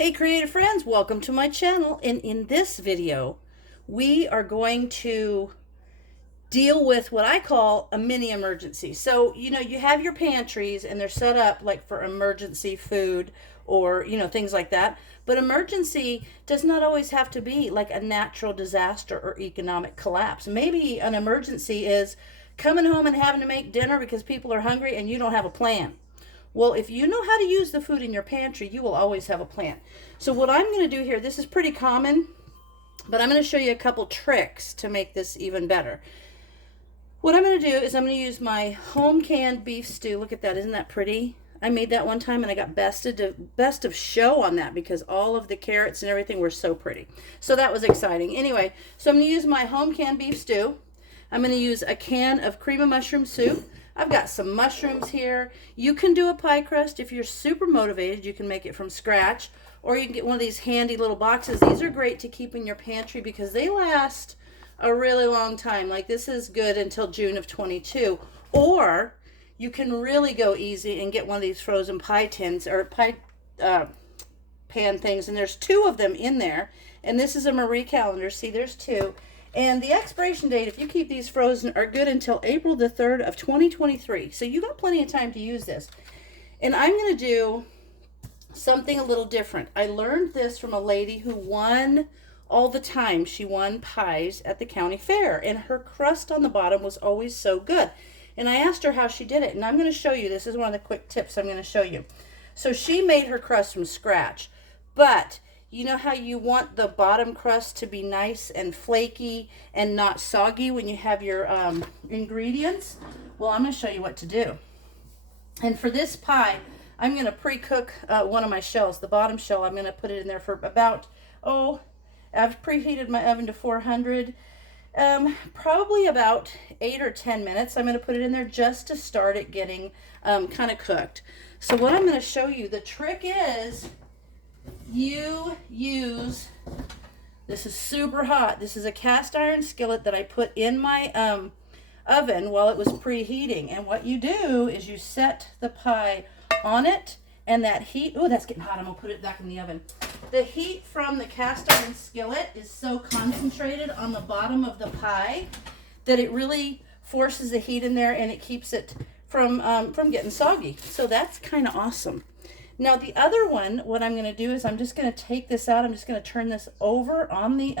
Hey creative friends, welcome to my channel, and in this video we are going to deal with what I call a mini emergency. So you have your pantries and they're set up like for emergency food or things like that, but emergency does not always have to be like a natural disaster or economic collapse. Maybe an emergency is coming home and having to make dinner because people are hungry and you don't have a plan. Well, if you know how to use the food in your pantry, you will always have a plan. So what I'm going to do here, this is pretty common, but I'm going to show you a couple tricks to make this even better. What I'm going to do is I'm going to use my home canned beef stew. Look at that. Isn't that pretty? I made that one time and I got best of show on that because all of the carrots and everything were so pretty. So that was exciting. Anyway, so I'm going to use my home canned beef stew. I'm going to use a can of cream of mushroom soup. I've got some mushrooms here. You can do a pie crust if you're super motivated. You can make it from scratch, or you can get one of these handy little boxes. These are great to keep in your pantry because they last a really long time. Like this is good until June of 22. Or you can really go easy and get one of these frozen pie tins or pie pan things, and there's two of them in there. And this is a Marie calendar. See, there's two. And the expiration date, if you keep these frozen, are good until April the 3rd of 2023. So you got plenty of time to use this. And I'm going to do something a little different. I learned this from a lady who won all the time. She won pies at the county fair, and her crust on the bottom was always so good. And I asked her how she did it, and I'm going to show you. This is one of the quick tips I'm going to show you. So she made her crust from scratch, but you know how you want the bottom crust to be nice and flaky and not soggy when you have your ingredients? Well, I'm going to show you what to do. And for this pie, I'm going to pre-cook one of my shells. The bottom shell, I'm going to put it in there for about, I've preheated my oven to 400, probably about 8 or 10 minutes. I'm going to put it in there just to start it getting kind of cooked. So what I'm going to show you, the trick is, you use, this is super hot. This is a cast iron skillet that I put in my oven while it was preheating. And what you do is you set the pie on it, and that heat, oh, that's getting hot. I'm going to put it back in the oven. The heat from the cast iron skillet is so concentrated on the bottom of the pie that it really forces the heat in there and it keeps it from getting soggy. So that's kind of awesome. Now the other one, what I'm going to do is I'm just going to take this out. I'm just going to turn this over on the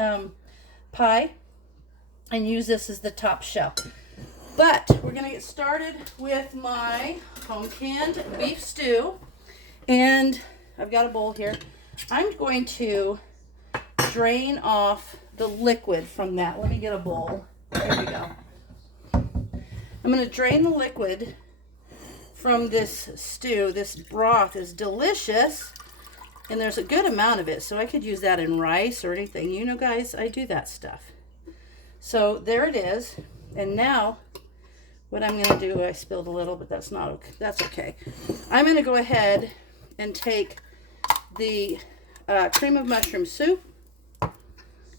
pie and use this as the top shell. But we're going to get started with my home canned beef stew. And I've got a bowl here. I'm going to drain off the liquid from that. Let me get a bowl. There we go. I'm going to drain the liquid from this stew. This broth is delicious, and there's a good amount of it, so I could use that in rice or anything. You know, guys, I do that stuff. So there it is. And now what I'm going to do, I spilled a little, but that's not okay. That's okay. I'm going to go ahead and take the cream of mushroom soup,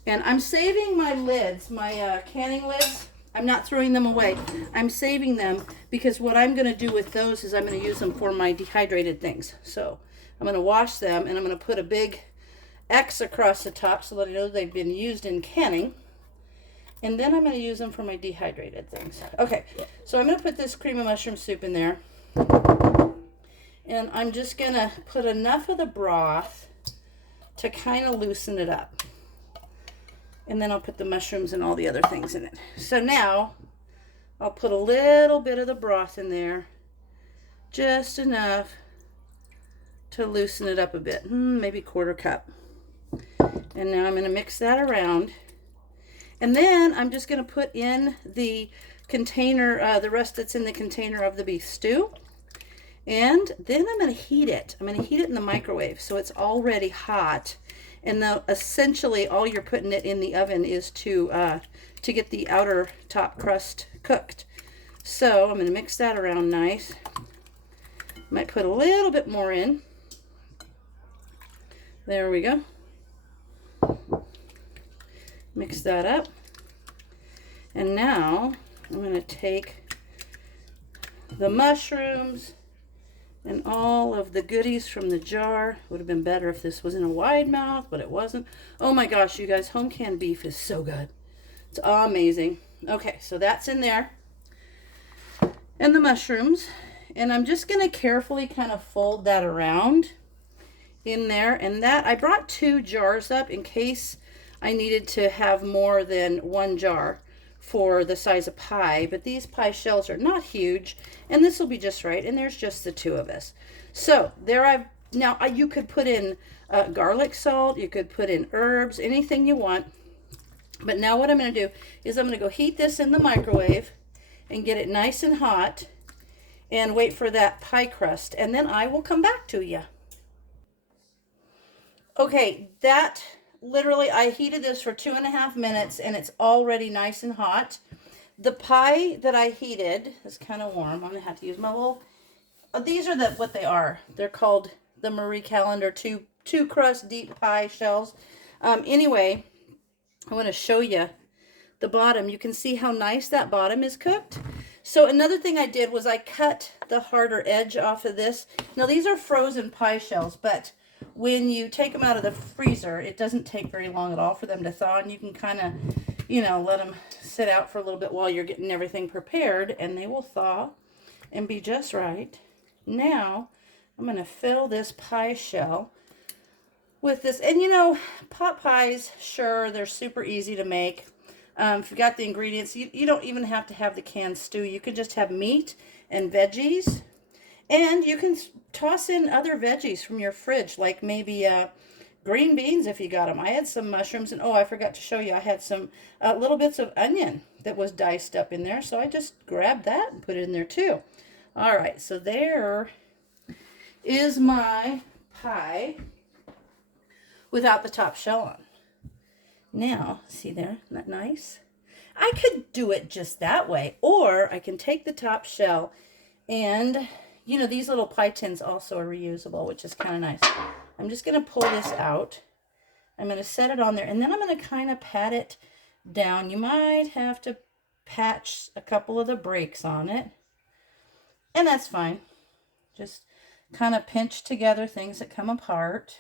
and I'm saving my lids, my canning lids. I'm not throwing them away. I'm saving them because what I'm going to do with those is I'm going to use them for my dehydrated things. So I'm going to wash them, and I'm going to put a big X across the top so that I know they've been used in canning. And then I'm going to use them for my dehydrated things. Okay, so I'm going to put this cream of mushroom soup in there. And I'm just going to put enough of the broth to kind of loosen it up. And then I'll put the mushrooms and all the other things in it. So now I'll put a little bit of the broth in there, just enough to loosen it up a bit, maybe a quarter cup. And now I'm going to mix that around. And then I'm just going to put in the container, the rest that's in the container of the beef stew. And then I'm going to heat it. I'm going to heat it in the microwave so it's already hot. And essentially all you're putting it in the oven is to get the outer top crust cooked. So I'm going to mix that around nice. Might put a little bit more in. There we go. Mix that up. And now I'm going to take the mushrooms And all of the goodies from the jar. Would have been better if this was in a wide mouth, but it wasn't. Oh my gosh, you guys, home canned beef is so good. It's amazing. Okay, so that's in there. And the mushrooms. And I'm just going to carefully kind of fold that around in there. And that, I brought 2 jars up in case I needed to have more than 1 jar for the size of pie. But these pie shells are not huge, and this will be just right. And there's just the 2 of us. So there now you could put in garlic salt, you could put in herbs, anything you want. But now what I'm going to do is I'm going to go heat this in the microwave and get it nice and hot and wait for that pie crust. And then I will come back to you. Okay, that literally, I heated this for 2.5 minutes and it's already nice and hot. The pie that I heated is kind of warm. I'm going to have to use my little, these are what they are. They're called the Marie Callender two crust deep pie shells. Anyway, I want to show you the bottom. You can see how nice that bottom is cooked. So another thing I did was I cut the harder edge off of this. Now these are frozen pie shells, but when you take them out of the freezer, it doesn't take very long at all for them to thaw, and you can kind of, you know, let them sit out for a little bit while you're getting everything prepared, and they will thaw and be just right. Now I'm going to fill this pie shell with this, and you know, pot pies, sure, they're super easy to make. If you got the ingredients, you don't even have to have the canned stew. You could just have meat and veggies, and you can toss in other veggies from your fridge, like maybe green beans if you got them. I had some mushrooms, and oh, I forgot to show you, I had some little bits of onion that was diced up in there, so I just grabbed that and put it in there too. All right, so there is my pie without the top shell on. Now, see there, isn't that nice? I could do it just that way, or I can take the top shell, and you know, these little pie tins also are reusable, which is kind of nice. I'm just going to pull this out. I'm going to set it on there, and then I'm going to kind of pat it down. You might have to patch a couple of the breaks on it, and that's fine. Just kind of pinch together things that come apart,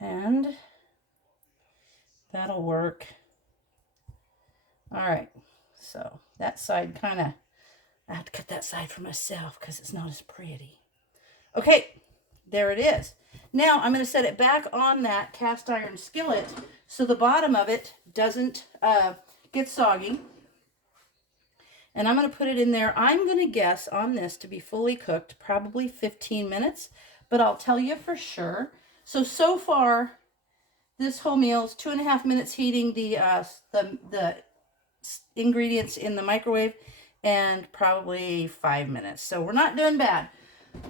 and that'll work. All right, so that side kind of, I have to cut that side for myself because it's not as pretty. Okay, there it is. Now I'm going to set it back on that cast iron skillet so the bottom of it doesn't get soggy. And I'm going to put it in there. I'm going to guess on this to be fully cooked, probably 15 minutes, but I'll tell you for sure. So far, this whole meal is 2.5 minutes heating the ingredients in the microwave, and probably 5 minutes. So we're not doing bad.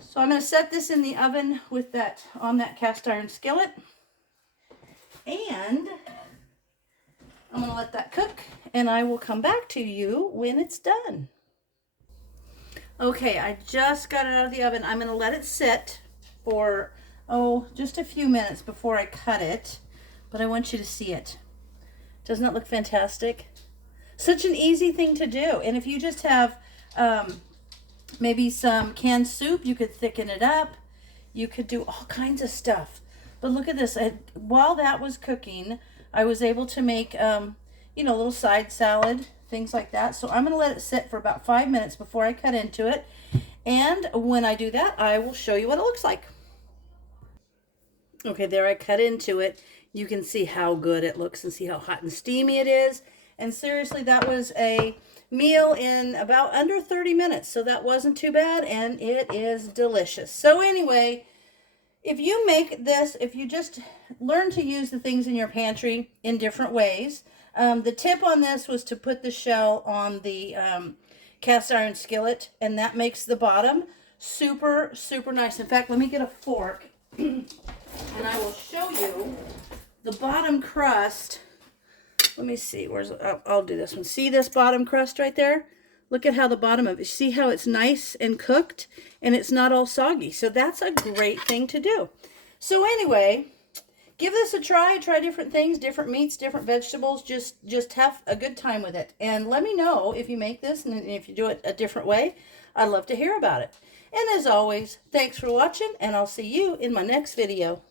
So I'm going to set this in the oven with that on that cast iron skillet, and I'm going to let that cook, and I will come back to you when it's done. Okay, I just got it out of the oven. I'm going to let it sit for, just a few minutes before I cut it, but I want you to see it. Doesn't it look fantastic? Such an easy thing to do. And if you just have maybe some canned soup, you could thicken it up. You could do all kinds of stuff. But look at this. While that was cooking, I was able to make, a little side salad, things like that. So I'm going to let it sit for about 5 minutes before I cut into it. And when I do that, I will show you what it looks like. Okay, there I cut into it. You can see how good it looks and see how hot and steamy it is. And seriously, that was a meal in about under 30 minutes. So that wasn't too bad, and it is delicious. So anyway, if you make this, if you just learn to use the things in your pantry in different ways, the tip on this was to put the shell on the cast iron skillet, and that makes the bottom super, super nice. In fact, let me get a fork, and I will show you the bottom crust. Let me see, I'll do this one. See this bottom crust right there? Look at how the bottom of it, see how it's nice and cooked and it's not all soggy. So that's a great thing to do. So anyway, give this a try. Try different things, different meats, different vegetables. Just have a good time with it. And let me know if you make this and if you do it a different way. I'd love to hear about it. And as always, thanks for watching, and I'll see you in my next video.